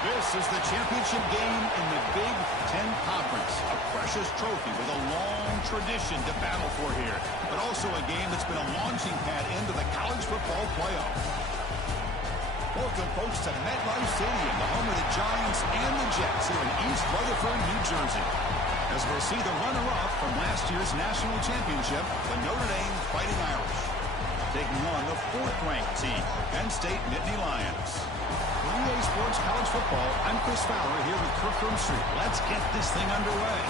This is the championship game in the Big Ten Conference. A precious trophy with a long tradition to battle for here. But also a game that's been a launching pad into the college football playoff. Welcome, folks, to MetLife Stadium, the home of the Giants and the Jets here in East Rutherford, New Jersey. As we'll see the runner-up from last year's national championship, the Notre Dame Fighting Irish, taking on the fourth-ranked team, Penn State Nittany Lions. For EA Sports College Football, I'm Chris Fowler here with Kirk Street. Let's get this thing underway.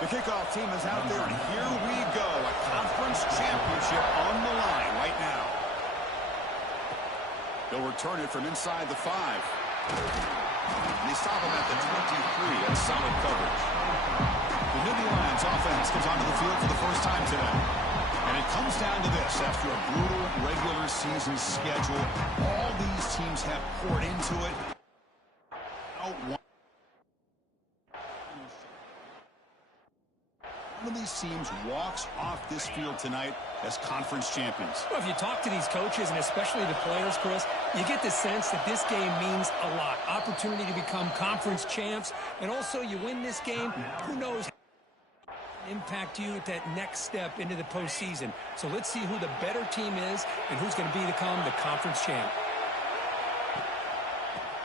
The kickoff team is out there, and here we go. A conference championship on the line right now. They'll return it from inside the 5. And they stop him at the 23. That's solid coverage. The Nittany Lions offense comes onto the field for the first time today. And it comes down to this. After a brutal regular season schedule, all these teams have poured into it. One of these teams walks off this field tonight as conference champions. Well, if you talk to these coaches, and especially the players, Chris, you get the sense that this game means a lot. Opportunity to become conference champs, and also you win this game, who knows how to impact you at that next step into the postseason. So let's see who the better team is and who's going to become the conference champ.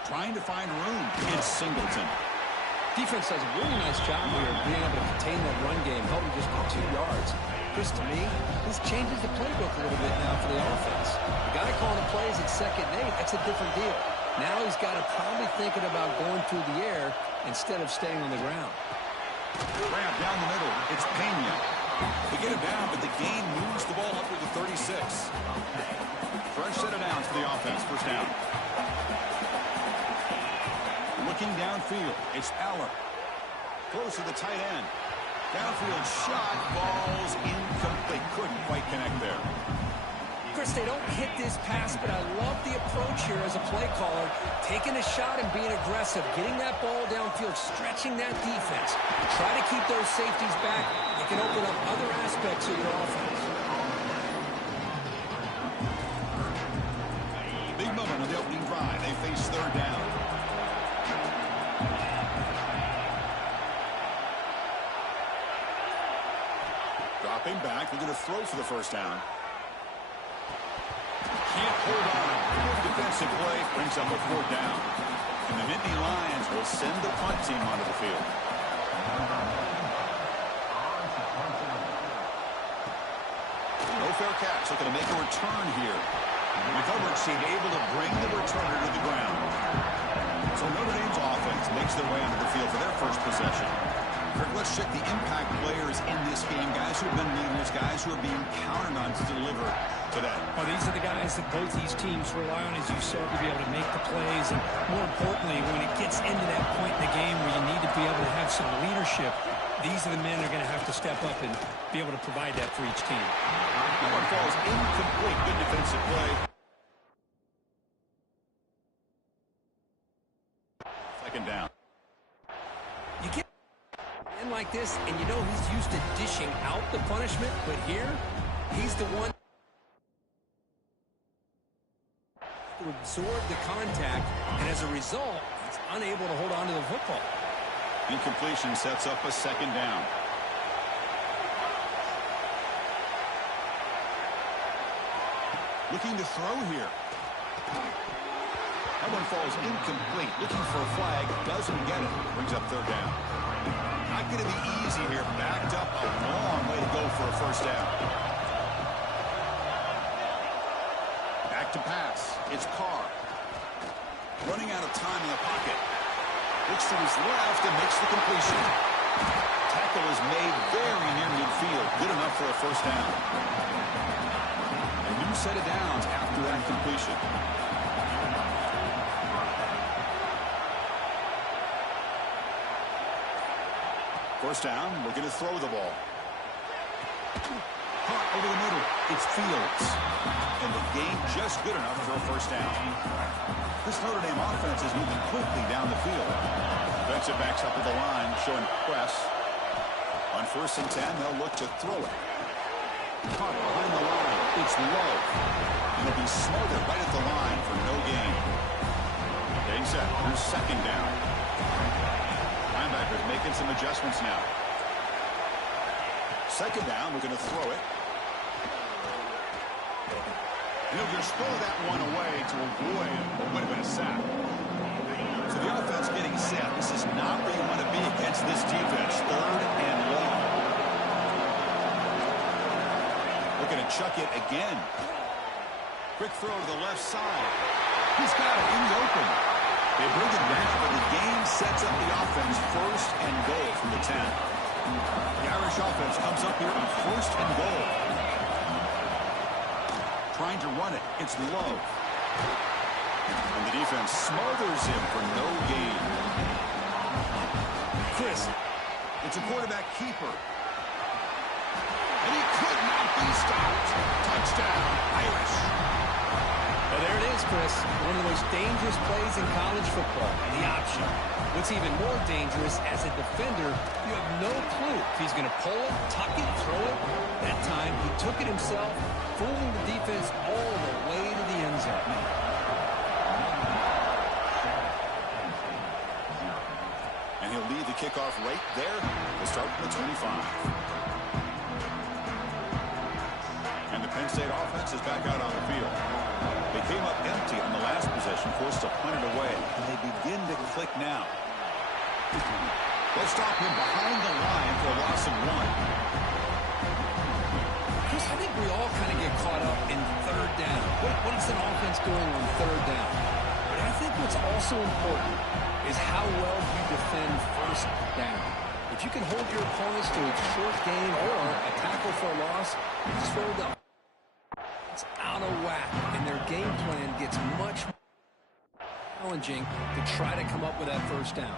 Trying to find room. It's Singleton. Defense does a really nice job here of being able to contain that run game, helping just for 2 yards. Chris, to me, this changes the playbook a little bit now for the offense. The guy calling the plays at 2nd and 8, that's a different deal. Now he's got to probably thinking about going through the air instead of staying on the ground. Grab down the middle. It's Pena. They get it down, but the gain moves the ball up to the 36. Fresh set of downs for the offense. First down. Looking downfield, it's Aller. Close to the tight end. Downfield shot, balls incomplete. Couldn't quite connect there. Chris, they don't hit this pass, but I love the approach here as a play caller. Taking a shot and being aggressive, getting that ball downfield, stretching that defense. Try to keep those safeties back. It can open up other aspects of your offense. Big moment on the opening drive. They face 3rd down. Dropping back, they're going to throw for the first down. Can't hold on. Good defensive play brings up a 4th down. And the Nittany Lions will send the punt team onto the field. No fair catch. Looking to make a return here. The coverage team able to bring the returner to the ground. So Notre Dame's offense makes their way onto the field for their first possession. Kirk, let's check the impact players in this game. Guys who have been leaders, guys who are being counted on to deliver today. Well, these are the guys that both these teams rely on, as you said, to be able to make the plays. And more importantly, when it gets into that point in the game where you need to be able to have some leadership, these are the men that are going to have to step up and be able to provide that for each team. That one falls incomplete. Good defensive play. Second down. You get in like this, and you know he's used to dishing out the punishment, but here, he's the one to absorb the contact, and as a result, he's unable to hold on to the football. Incompletion sets up a 2nd down. Looking to throw here. That one falls incomplete. Looking for a flag. Doesn't get it. Brings up third down. Not going to be easy here. Backed up a long way to go for a first down. Back to pass. It's Carr. Running out of time in the pocket. Looks to his left and makes the completion. Tackle is made very near midfield. Good enough for a first down. A new set of downs after that completion. First down, we're going to throw the ball. Caught over the middle. It's Fields. And the game just good enough for a first down. This Notre Dame offense is moving quickly down the field. Defensive backs up at the line, showing press. On 1st and 10, they'll look to throw it. Caught behind the line. It's low. And it'll be smothered right at the line for no gain. Getting set. Here's 2nd down. Linebackers making some adjustments now. 2nd down, we're going to throw it. He'll just throw that one away to avoid what would have been a sack. So the offense getting set. This is not where you want to be against this defense. 3rd and long. Looking to chuck it again. Quick throw to the left side. He's got it in the open. They bring it back, but the game sets up the offense 1st and goal from the 10. The Irish offense comes up here on 1st and goal. Trying to run it. It's low. And the defense smothers him for no gain. Chris. It's a quarterback keeper. And he could not be stopped. Touchdown, Irish. Well, there it is, Chris. One of the most dangerous plays in college football. The option. What's even more dangerous, as a defender, you have no clue if he's going to pull it, tuck it, throw it. That time, he took it himself, fooling the defense all the way to the end zone. And he'll lead the kickoff right there. We'll start from the 25. And the Penn State offense is back out on the field. They came up empty on the last possession, forced to punt it away. And they begin to click now. They'll stop him behind the line for a loss of 1. Chris, I think we all kind of get caught up in 3rd down. What is an offense doing on 3rd down? But I think what's also important is how well you defend 1st down. If you can hold your opponents to a short gain or a tackle for a loss, you just throw them. It's out of whack, and their game plan gets much more challenging to try to come up with that 1st down.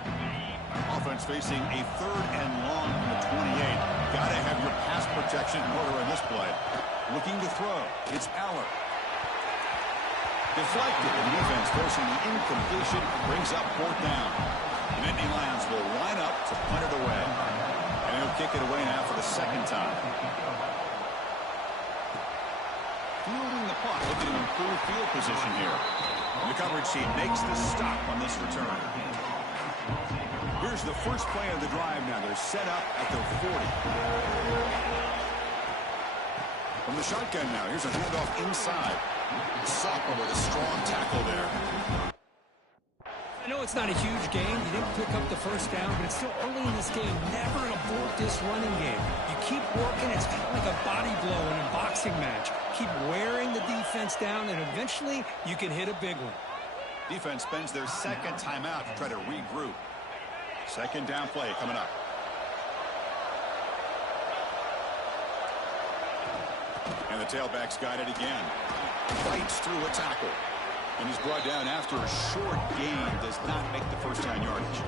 Offense facing a 3rd and long from the 28. Got to have your pass protection in order in this play. Looking to throw. It's Aller. Deflected. The defense forcing the incompletion. Brings up 4th down. The Nittany Lions will line up to punt it away. And he'll kick it away now for the 2nd time. Fielding the punt. Looking to improve field position here. The coverage team makes the stop on this return. Here's the first play of the drive now. They're set up at the 40. From the shotgun now, here's a handoff inside. Soccer with a strong tackle there. I know it's not a huge game. You didn't pick up the 1st down, but it's still early in this game. Never abort this running game. You keep working. It's kind of like a body blow in a boxing match. Keep wearing the defense down, and eventually you can hit a big one. Defense spends their 2nd timeout to try to regroup. 2nd down play coming up. And the tailback's got it again. Fights through a tackle. And he's brought down after a short gain. Does not make the 1st down yardage.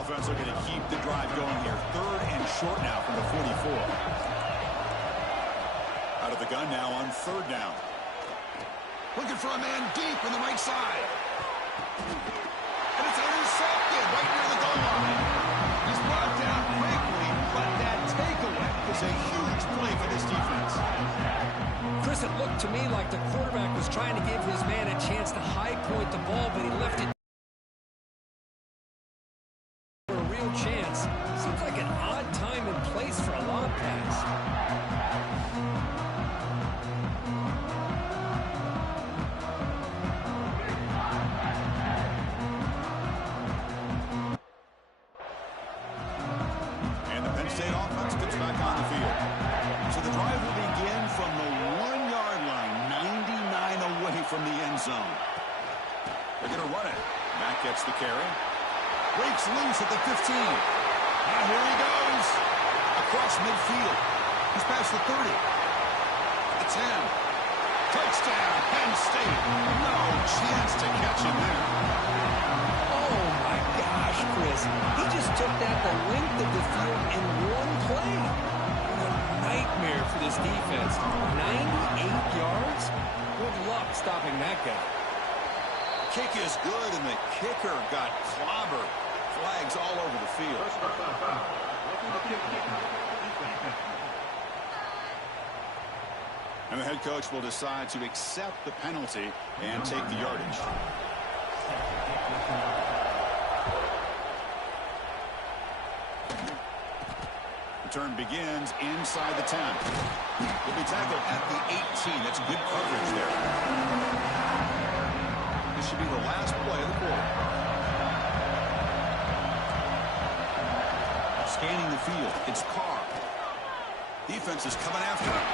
Offense looking to keep the drive going here. 3rd and short now from the 44. Out of the gun now on 3rd down. Looking for a man deep on the right side. And it's intercepted right near the goal line. He's brought down quickly, but that takeaway is a huge play for this defense. Chris, it looked to me like the quarterback was trying to give his man a chance to high point the ball, but he left it for a real chance. Seems like an odd time and place for a lob pass. from the end zone. They're going to run it. Matt gets the carry. Breaks loose at the 15. And here he goes. Across midfield. He's past the 30. The 10. Touchdown, Penn State. No chance to catch him there. Oh, my gosh, Chris. He just took that the length of the field in one play. What a nightmare for this defense. 98 yards? Good luck stopping that guy. Kick is good, and the kicker got clobbered. Flags all over the field. And the head coach will decide to accept the penalty and take the yardage. Return begins inside the 10. Will be tackled at the 18. That's good coverage there. This should be the last play of the quarter. Scanning the field, it's Carr. Defense is coming after him.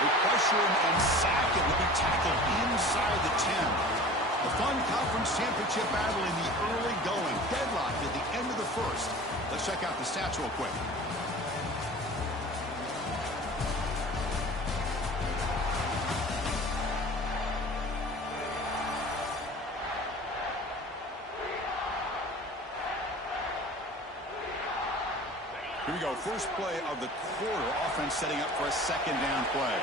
They pressure him and sack him. He'll be tackled inside the 10. A fun conference championship battle in the early going. Deadlocked at the end of the first. Let's check out the stats real quick. Here we go. First play of the quarter. Offense setting up for a second down play.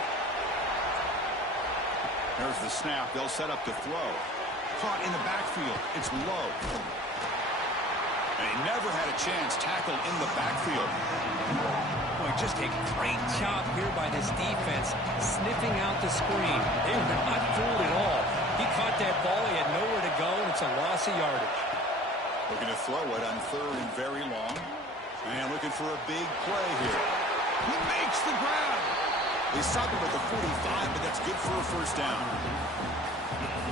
There's the snap. They'll set up to throw. Caught in the backfield. It's low. And he never had a chance. Tackled in the backfield. Boy, just a great job here by this defense, sniffing out the screen. They were not fooled at all. He caught that ball. He had nowhere to go, and it's a loss of yardage. Looking to throw it on third and very long. And looking for a big play here. He makes the grab. They stop him at the 45, but that's good for a first down.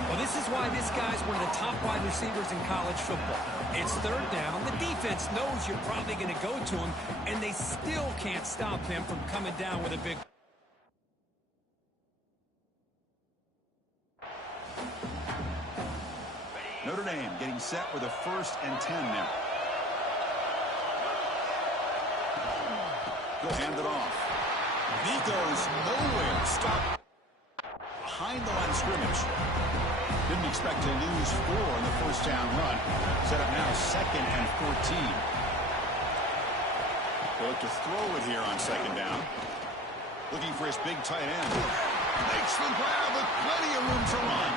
Well, this is why this guy's one of the top wide receivers in college football. It's third down. The defense knows you're probably going to go to him, and they still can't stop him from coming down with a big... Notre Dame getting set with a 1st and 10 now. He'll hand it off. He goes nowhere. Stop behind the line of scrimmage. Didn't expect to lose 4 in the first down run. Set up now 2nd and 14. They'll look to throw it here on 2nd down. Looking for his big tight end. Makes the grab with plenty of room to run.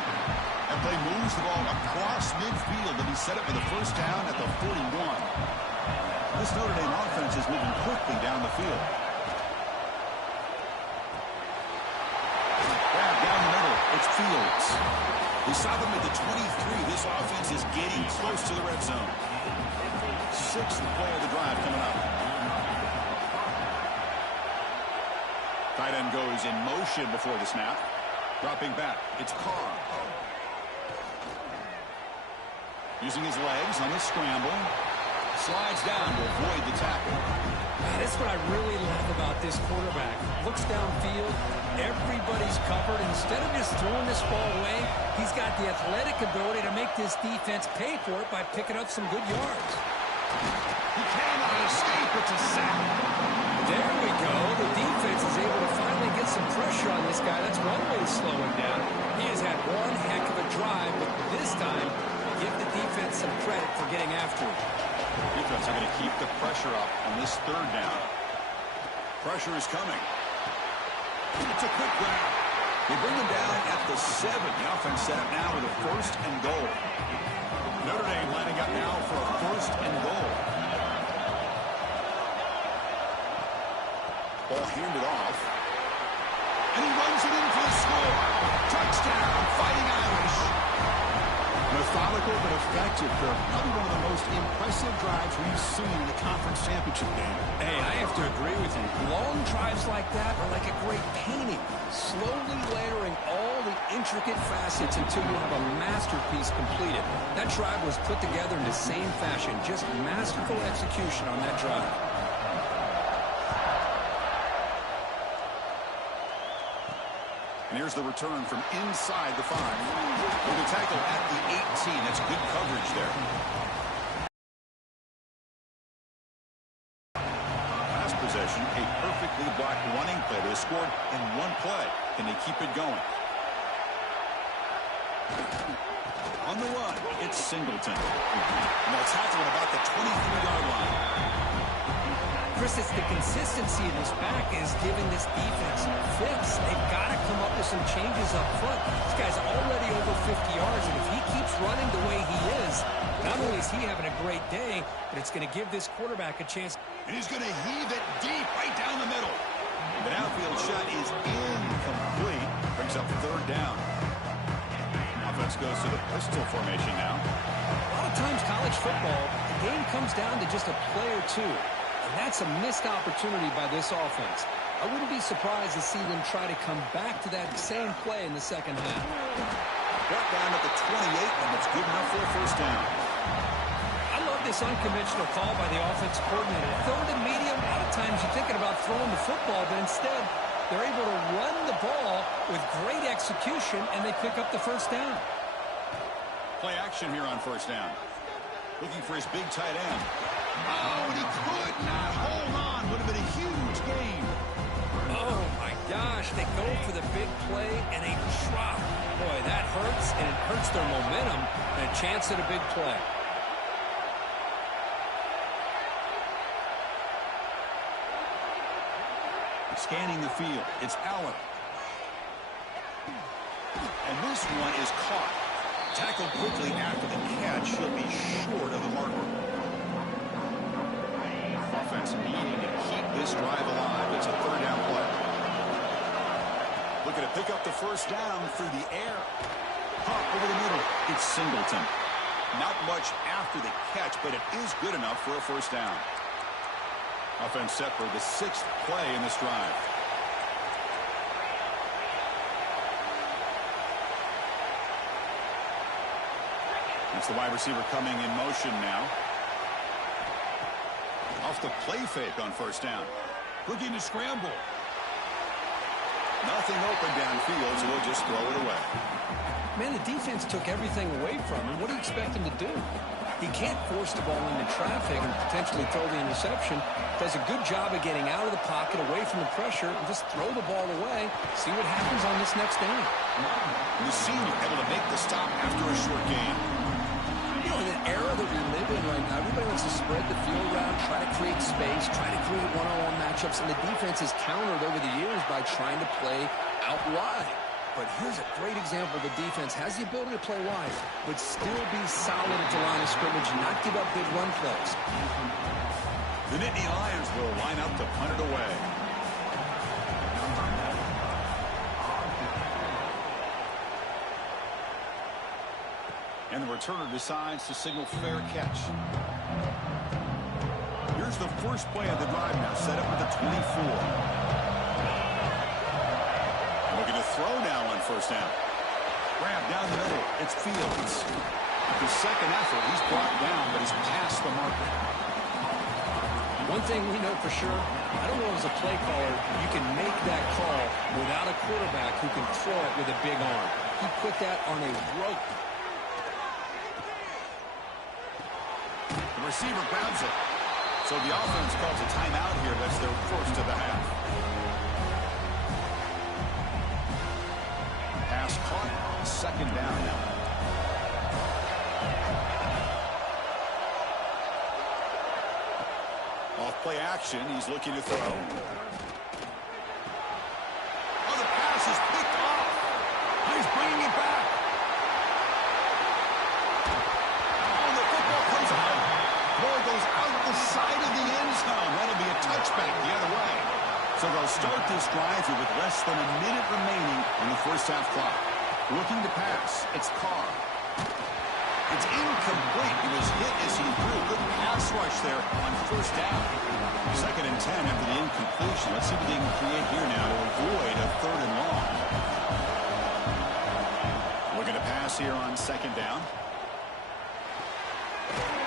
That play moves the ball across midfield, and he set up for the first down at the 41. This Notre Dame offense is moving quickly down the field. Grab down the middle. It's Fields. We saw them at the 23. This offense is getting close to the red zone. 6th play of the drive coming up. Tight end goes in motion before the snap. Dropping back. It's Carr. Using his legs on the scramble. Slides down to avoid the tackle. That's what I really love about this quarterback. Looks downfield. Everybody's covered. Instead of just throwing this ball away, he's got the athletic ability to make this defense pay for it by picking up some good yards. He cannot escape. It's a sack. There we go. The defense is able to finally get some pressure on this guy. That's one way to slow him down. He has had one heck of a drive, but this time, give the defense some credit for getting after him. Defense are going to keep the pressure up on this 3rd down. Pressure is coming. It's a quick grab. They bring him down at the 7. The offense set up now with a 1st and goal. Notre Dame lining up now for a 1st and goal. Ball handed off. And he runs it in for the score. Touchdown, Fighting Irish. Methodical but effective for probably one of the most impressive drives we've seen in the conference championship game. Hey, I have to agree with you. Long drives like that are like a great painting, slowly layering all the intricate facets until you have a masterpiece completed. That drive was put together in the same fashion, just masterful execution on that drive. And here's the return from inside the 5. With a tackle at the 18. That's good coverage there. Last possession, a perfectly blocked running play that is scored in one play. Can they keep it going? On the run, it's Singleton. And they'll tackle at about the 23-yard line. Chris, it's the consistency in this back is giving this defense fits. They've got to come up with some changes up front. This guy's already over 50 yards, and if he keeps running the way he is, not only is he having a great day, but it's going to give this quarterback a chance. And he's going to heave it deep right down the middle. The outfield shot is incomplete. Brings up 3rd down. Offense goes to the pistol formation now. A lot of times college football, the game comes down to just a play or two. And that's a missed opportunity by this offense. I wouldn't be surprised to see them try to come back to that same play in the second half. Brought down at the 28, and it's good enough for a 1st down. I love this unconventional call by the offensive coordinator. 3rd and medium, a lot of times you're thinking about throwing the football, but instead they're able to run the ball with great execution, and they pick up the 1st down. Play action here on 1st down. Looking for his big tight end. Oh, and he could not hold on. Would have been a huge gain. Oh, my gosh. They go for the big play, and they drop. Boy, that hurts, and it hurts their momentum and a chance at a big play. Scanning the field. It's Allen. And this one is caught. Tackled quickly after the catch. He'll be short of the marker. Offense needing to keep this drive alive. It's a 3rd down play. Looking to pick up the 1st down through the air. Pop over the middle. It's Singleton. Not much after the catch, but it is good enough for a 1st down. Offense set for the 6th play in this drive. It's the wide receiver coming in motion now. Off the play fake on 1st down. Looking to scramble. Nothing open downfield, so he'll just throw it away. Man, the defense took everything away from him. What do you expect him to do? He can't force the ball into traffic and potentially throw the interception. Does a good job of getting out of the pocket, away from the pressure, and just throw the ball away. See what happens on this next down. The senior able to make the stop after a short gain. You know, in an era that we live in right now, everybody wants to spread the field around, try to create space, try to create one-on-one matchups, and the defense has countered over the years by trying to play out wide. But here's a great example. The defense has the ability to play wide, but still be solid at the line of scrimmage and not give up big run plays. The Nittany Lions will line up to punt it away. And the returner decides to signal fair catch. Here's the first play of the drive now, set up at the 24. Looking to throw now on 1st down. Grab down the middle. It's Fields. At the second effort, he's brought down, but he's past the marker. One thing we know for sure, I don't know as a play caller, you can make that call without a quarterback who can throw it with a big arm. He put that on a rope. The receiver grabs it. So the offense calls a timeout here. That's their 1st of the half. Pass caught. 2nd down now. Off play action. He's looking to throw. Oh, the pass is picked off. He's bringing it back. Oh, the football comes out. Ball goes out the side of the end zone. That'll be a touchback the other way. So they'll start this drive here with less than a minute remaining on the 1st half clock. Looking to pass. It's Carr. It's incomplete. He was hit as he threw. Good pass rush there on 1st down. 2nd and 10 after the incompletion. Let's see what they can create here now to avoid a 3rd and long. Looking to pass here on 2nd down.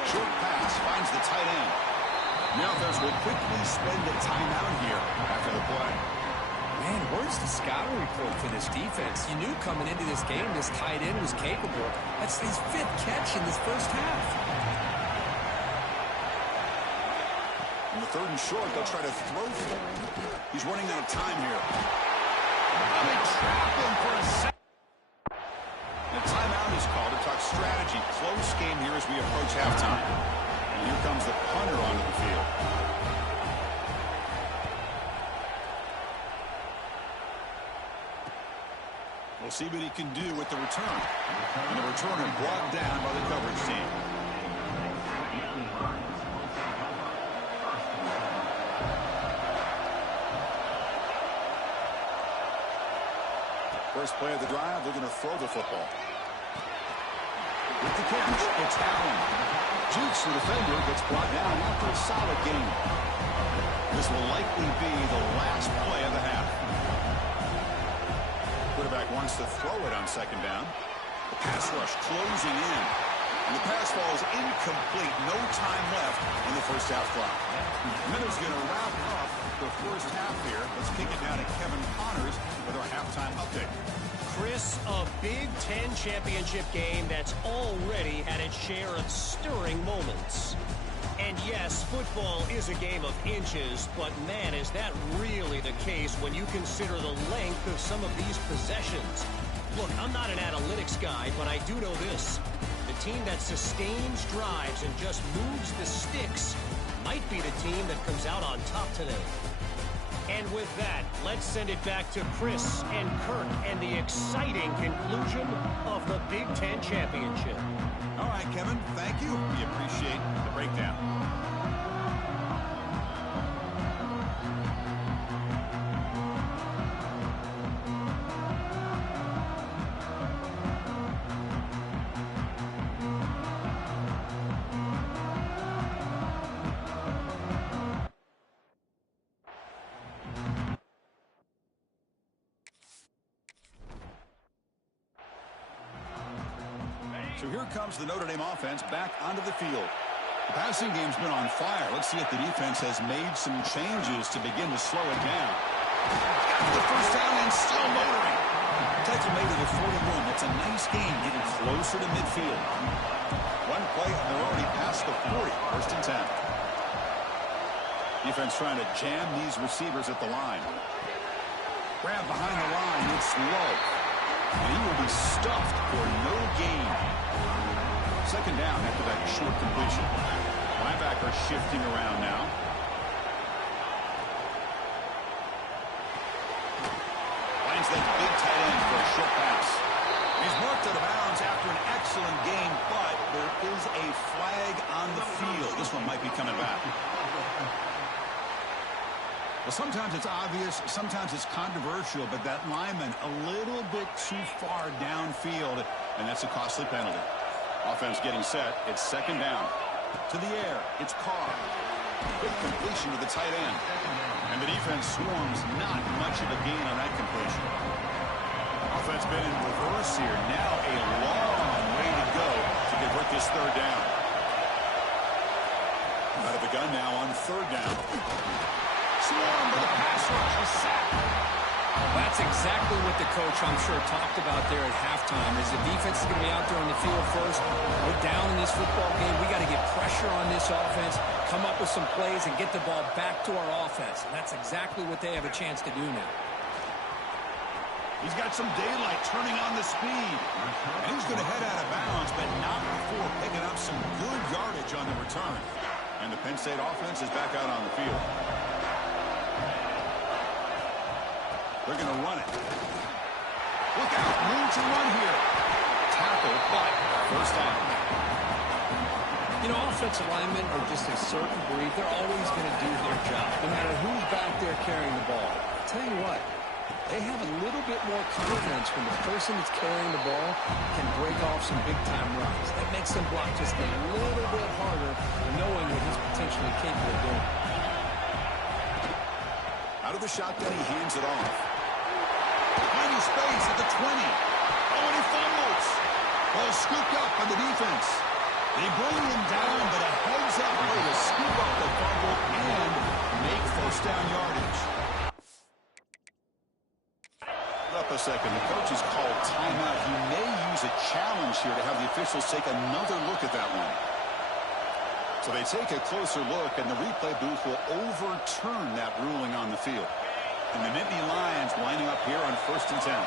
Short pass finds the tight end. The offense will quickly spend a timeout here after the play. Man, where Here's the scouting report for this defense. You knew coming into this game this tight end was capable. That's his 5th catch in this first half. On the 3rd and short, they'll try to throw for him. He's running out of time here. Oh, they trap him for a second. The timeout is called to talk strategy. Close game here as we approach halftime. And here comes the punter onto the field. We'll see what he can do with the return. And the returner brought down by the coverage team. First play of the drive, they're going to throw the football. With the catch, it's Allen. Jukes the defender, gets brought down after a solid game. This will likely be the last play of the half. Quarterback wants to throw it on 2nd down. The pass rush closing in. And the pass falls incomplete. No time left in the first half clock. Minutes going to wrap up the first half here. Let's kick it down to Kevin Connors with our halftime update. Chris, a Big Ten championship game that's already had its share of stirring moments. And yes, football is a game of inches, but man, is that really the case when you consider the length of some of these possessions. Look, I'm not an analytics guy, but I do know this. The team that sustains drives and just moves the sticks might be the team that comes out on top today. And with that, let's send it back to Chris and Kirk and the exciting conclusion of the Big Ten championship. All right, Kevin, thank you. We appreciate the breakdown. So here comes the Notre Dame offense back onto the field. The passing game's been on fire. Let's see if the defense has made some changes to begin to slow it down. Got the first down and still motoring. Tackle made to the 41. That's a nice game, getting closer to midfield. One play, and they're already past the 40. 1st and 10. Defense trying to jam these receivers at the line. Grab behind the line. It's low. And he will be stuffed for no gain. 2nd down after that short completion. Linebacker shifting around now. Finds that big tight end for a short pass. He's marked out of bounds after an excellent game, but there is a flag on the field. This one might be coming back. Well, sometimes it's obvious, sometimes it's controversial, but that lineman a little bit too far downfield, and that's a costly penalty. Offense getting set. It's 2nd down. To the air. It's Carr. Quick completion to the tight end. And the defense swarms. Not much of a gain on that completion. Offense been in reverse here. Now a long way to go to convert this 3rd down. Out of the gun now on 3rd down. Swarmed by the pass rush. A sack. That's exactly what the coach, I'm sure, talked about there at halftime, is the defense is going to be out there on the field first. We're down in this football game. We got to get pressure on this offense, come up with some plays, and get the ball back to our offense. And that's exactly what they have a chance to do now. He's got some daylight turning on the speed. And he's going to head out of bounds, but not before picking up some good yardage on the return. And the Penn State offense is back out on the field. They're going to run it. Look out. Room to run here. Tackle, but 1st down. You know, offensive linemen are just a certain breed. They're always going to do their job, no matter who's back there carrying the ball. I'll tell you what, they have a little bit more confidence when the person that's carrying the ball can break off some big-time runs. That makes them block just a little bit harder, knowing what he's potentially capable of doing. Out of the shotgun, he hands it off. Finding space at the 20. Oh, and he fumbles. Ball scooped up by the defense. They bring him down, but a heads-up way to scoop up the fumble and make 1st down yardage. up a second. The coach has called timeout. He may use a challenge here to have the officials take another look at that one. So they take a closer look, and the replay booth will overturn that ruling on the field. And the Nittany Lions lining up here on 1st and 10.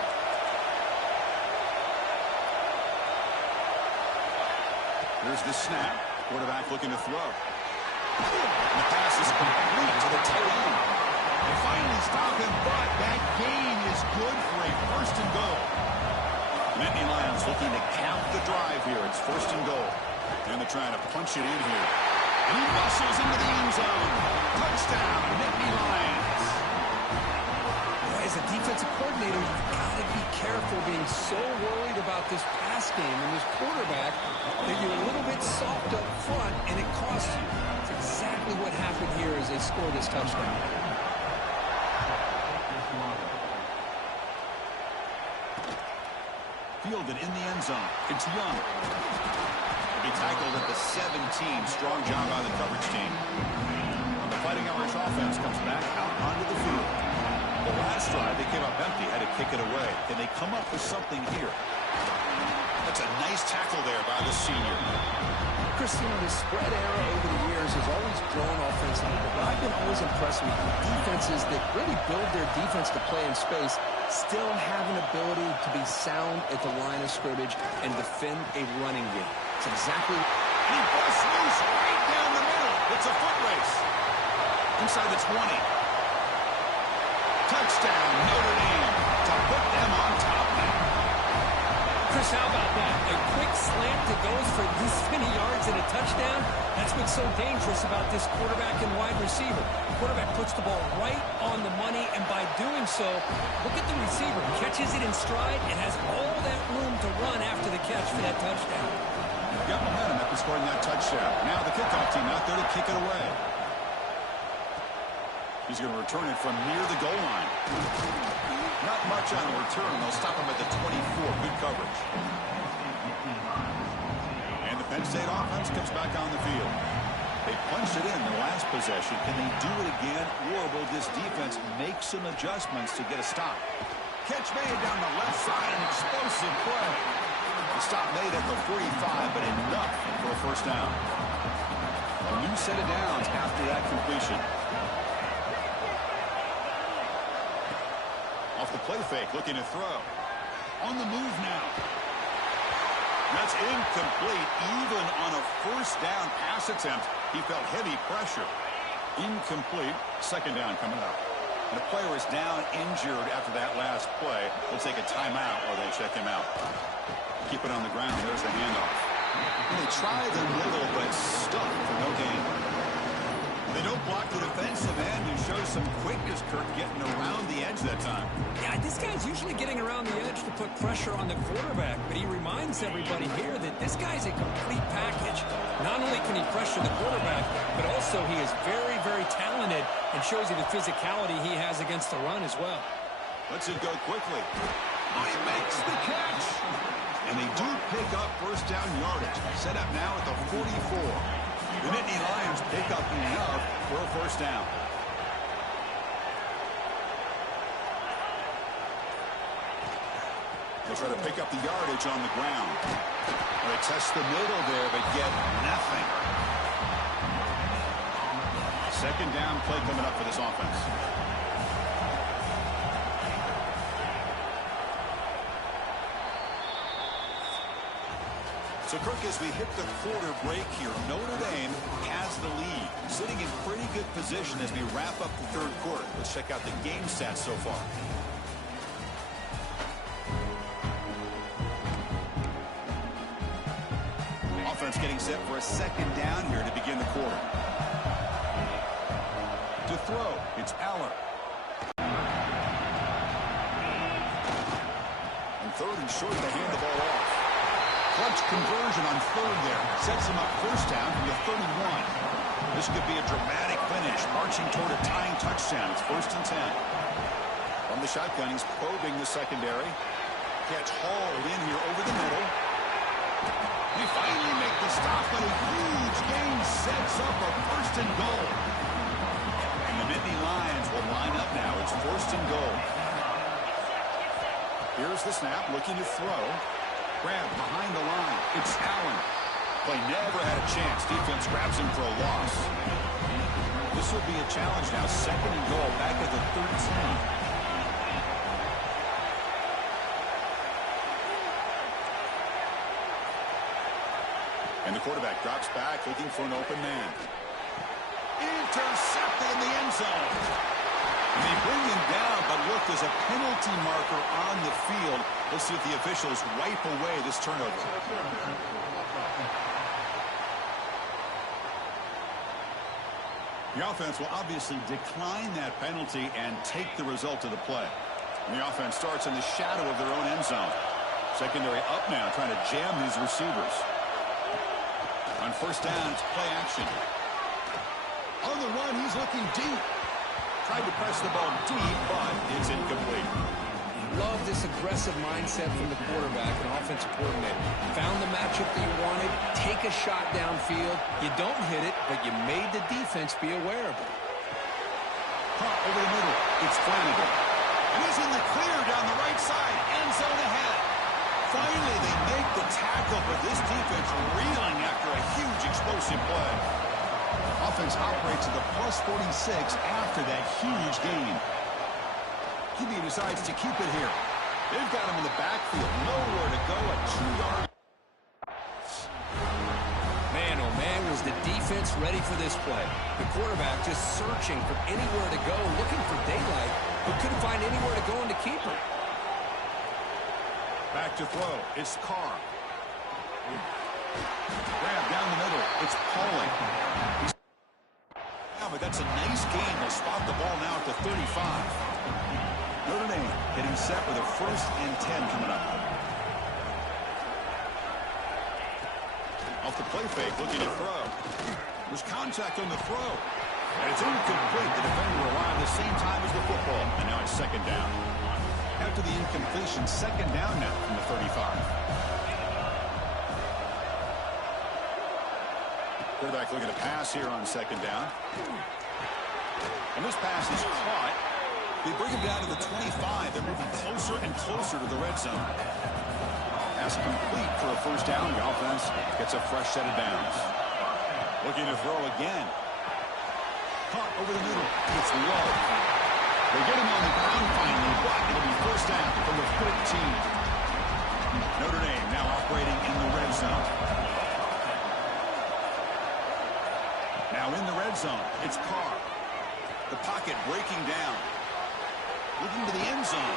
Here's the snap. Quarterback looking to throw. And the pass is complete to the tight end. They finally stop him, but that gain is good for a 1st and goal. The Nittany Lions looking to cap the drive here. It's 1st and goal. And they're trying to punch it in here. And he muscles into the end zone. Touchdown, Nittany Lions. As a defensive coordinator, you've got to be careful being so worried about this pass game and this quarterback that you're a little bit soft up front, and it costs you. It's exactly what happened here as they score this touchdown. Fielded in the end zone. It's Young. He'll be tackled at the 17. Strong job by the coverage team. The Fighting Irish offense comes back out onto the field. The last drive, they came up empty, had to kick it away. Can they come up with something here? That's a nice tackle there by the senior. Chris, you know, the spread era over the years has always grown offensively, but I've been always impressed with defenses that really build their defense to play in space, still have an ability to be sound at the line of scrimmage and defend a running game. It's exactly... And he busts loose right down the middle. It's a foot race. Inside the 20. Touchdown, Notre Dame, to put them on top now. Chris, how about that? A quick slant that goes for this many yards and a touchdown. That's what's so dangerous about this quarterback and wide receiver. The quarterback puts the ball right on the money, and by doing so, look at the receiver. Catches it in stride and has all that room to run after the catch for that touchdown. Got momentum after scoring that touchdown. Now the kickoff team out there to kick it away. He's going to return it from near the goal line. Not much on the return. They'll stop him at the 24. Good coverage. And the Penn State offense comes back on the field. They punched it in the last possession. Can they do it again, or will this defense make some adjustments to get a stop? Catch made down the left side. An explosive play. The stop made at the 45, but enough for a 1st down. A new set of downs after that completion. Off the play fake, looking to throw. On the move now. That's incomplete. Even on a 1st down pass attempt, he felt heavy pressure. Incomplete. 2nd down coming up. And the player is down injured after that last play. They'll take a timeout or they check him out. Keep it on the ground. There's the handoff. They try the middle, but stuck for no gain. They don't block the defensive end and show some quickness, Kirk, getting around the edge that time. Yeah, this guy's usually getting around the edge to put pressure on the quarterback, but he reminds everybody here that this guy's a complete package. Not only can he pressure the quarterback, but also he is very, very talented and shows you the physicality he has against the run as well. Lets it go quickly. Oh, he makes the catch. And they do pick up 1st down yardage. Set up now at the 44. The Nittany Lions pick up enough for a 1st down. They'll try to pick up the yardage on the ground. They test the middle there, but get nothing. 2nd down play coming up for this offense. So, Kirk, as we hit the quarter break here, Notre Dame has the lead, sitting in pretty good position as we wrap up the 3rd quarter. Let's check out the game stats so far. Offense getting set for a 2nd down here to begin the quarter. To throw, it's Aller. And 3rd and short, they hand the ball off. Clutch conversion on 3rd there. Sets him up 1st down from the 31. This could be a dramatic finish, marching toward a tying touchdown. It's 1st and 10. From the shotgun, he's probing the secondary. Catch hauled in here over the middle. They finally make the stop, but a huge gain sets up a 1st and goal. And the Nittany Lions will line up now. It's 1st and goal. Here's the snap, looking to throw. Grab behind the line. It's Allen. Play never had a chance. Defense grabs him for a loss. This will be a challenge now. 2nd and goal, back at the 13. And the quarterback drops back, looking for an open man. Intercepted in the end zone. And they bring him down, but look, there's a penalty marker on the field. Let's see if the officials wipe away this turnover. The offense will obviously decline that penalty and take the result of the play. And the offense starts in the shadow of their own end zone. Secondary up now, trying to jam these receivers. On 1st down, it's play action. On the run, he's looking deep. Tried to press the ball deep, but it's incomplete. Love this aggressive mindset from the quarterback and offensive coordinator. Found the matchup that you wanted. Take a shot downfield. You don't hit it, but you made the defense be aware of it. Caught over the middle. It's Flanagan. And he's in the clear down the right side. End zone ahead. Finally, they make the tackle, but this defense reeling after a huge explosive play. Offense operates at the +46 after that huge gain. QB decides to keep it here. They've got him in the backfield. Nowhere to go. A 2-yard. Man, oh man, was the defense ready for this play. The quarterback just searching for anywhere to go, looking for daylight, but couldn't find anywhere to go and to keep him. Back to throw. It's Carr. Grab down the middle. It's Pauling. Yeah, but that's a nice gain. They'll spot the ball now at the 35. Notre Dame getting set with a 1st and 10 coming up. Off the play fake, looking to throw. There's contact on the throw. And it's incomplete. The defender arrived the same time as the football. And now it's 2nd down. After the incompletion, 2nd down now from the 35. Quarterback looking to pass here on 2nd down. And this pass is caught. They bring him down to the 25. They're moving closer and closer to the red zone. Pass complete for a 1st down. The offense gets a fresh set of downs. Looking to throw again. Caught over the middle. It's low. They get him on the ground finally, but it'll be 1st down from the 15. Notre Dame now operating in the red zone. Now in the red zone, it's Carr. The pocket breaking down. Looking to the end zone.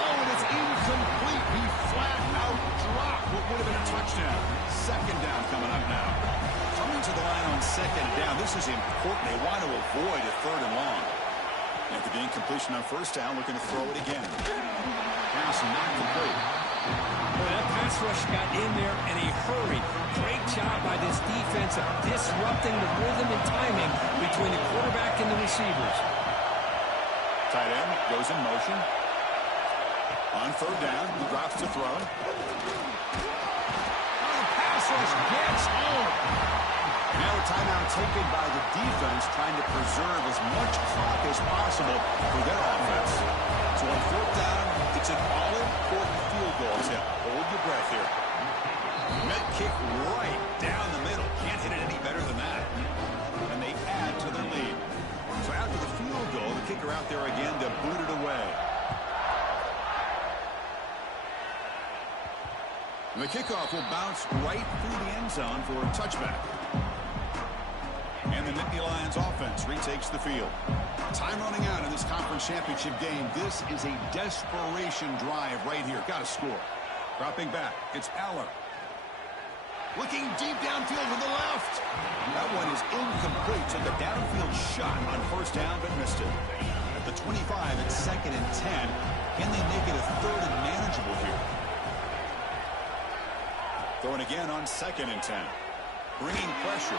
Oh, and it's incomplete. He flat out dropped what would have been a touchdown. 2nd down coming up now. Coming to the line on 2nd down. This is important. They want to avoid a 3rd and long. After the incompletion on 1st down, looking to throw it again. Pass not complete. Boy, that pass rush got in there in a hurry. Great job by this defense of disrupting the rhythm and timing between the quarterback and the receivers. Tight end goes in motion. On 3rd down, he drops to throw. Oh, the pass rush gets home. Now a timeout taken by the defense, trying to preserve as much clock as possible for their offense. So on 4th down, it's an all-important field goal. So hold your breath here. Met kick right down the middle. Can't hit it any better than that. And they add to their lead. So after the field goal, the kicker out there again to boot it away. And the kickoff will bounce right through the end zone for a touchback. And the Nittany Lions offense retakes the field. Time running out in this conference championship game. This is a desperation drive right here. Got to score. Dropping back. It's Aller. Looking deep downfield to the left. That one is incomplete. Took a downfield shot on 1st down, but missed it. At the 25, it's 2nd and 10. Can they make it a 3rd and manageable here? Throwing again on 2nd and 10. Bringing pressure.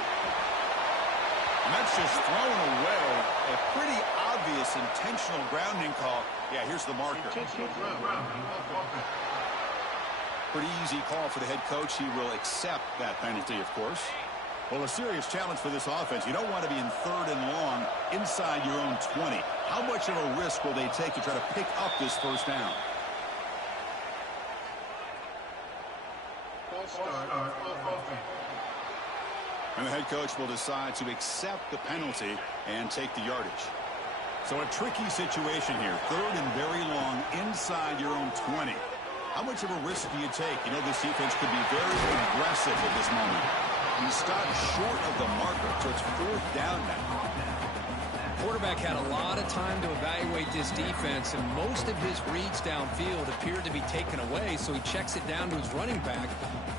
And that's just thrown away. A pretty obvious intentional grounding call. Yeah, here's the marker. Pretty easy call for the head coach. He will accept that penalty, of course. Well, a serious challenge for this offense. You don't want to be in 3rd and long inside your own 20. How much of a risk will they take to try to pick up this 1st down? And the head coach will decide to accept the penalty and take the yardage. So a tricky situation here. 3rd and very long inside your own 20. How much of a risk do you take? You know, this defense could be very aggressive at this moment. He stopped short of the marker, so it's 4th down now. Quarterback had a lot of time to evaluate this defense, and most of his reads downfield appeared to be taken away, so he checks it down to his running back.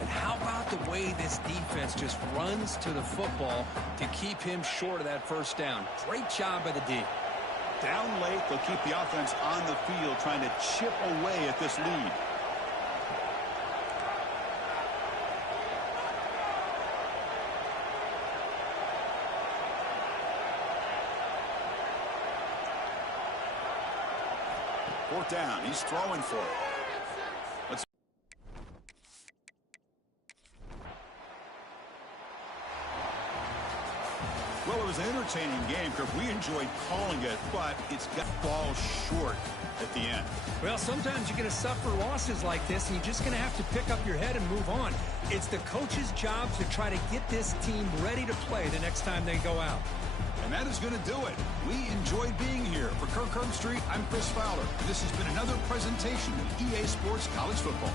And how about the way this defense just runs to the football to keep him short of that 1st down? Great job by the D. Down late, they'll keep the offense on the field trying to chip away at this lead. Fourth down. He's throwing for it. Well, it was an entertaining game, Kirk. We enjoyed calling it, but it's got ball short at the end. Well, sometimes you're going to suffer losses like this, and you're just going to have to pick up your head and move on. It's the coach's job to try to get this team ready to play the next time they go out. And that is going to do it. We enjoyed being here. For Kirk Herbstreit, I'm Chris Fowler. This has been another presentation of EA Sports College Football.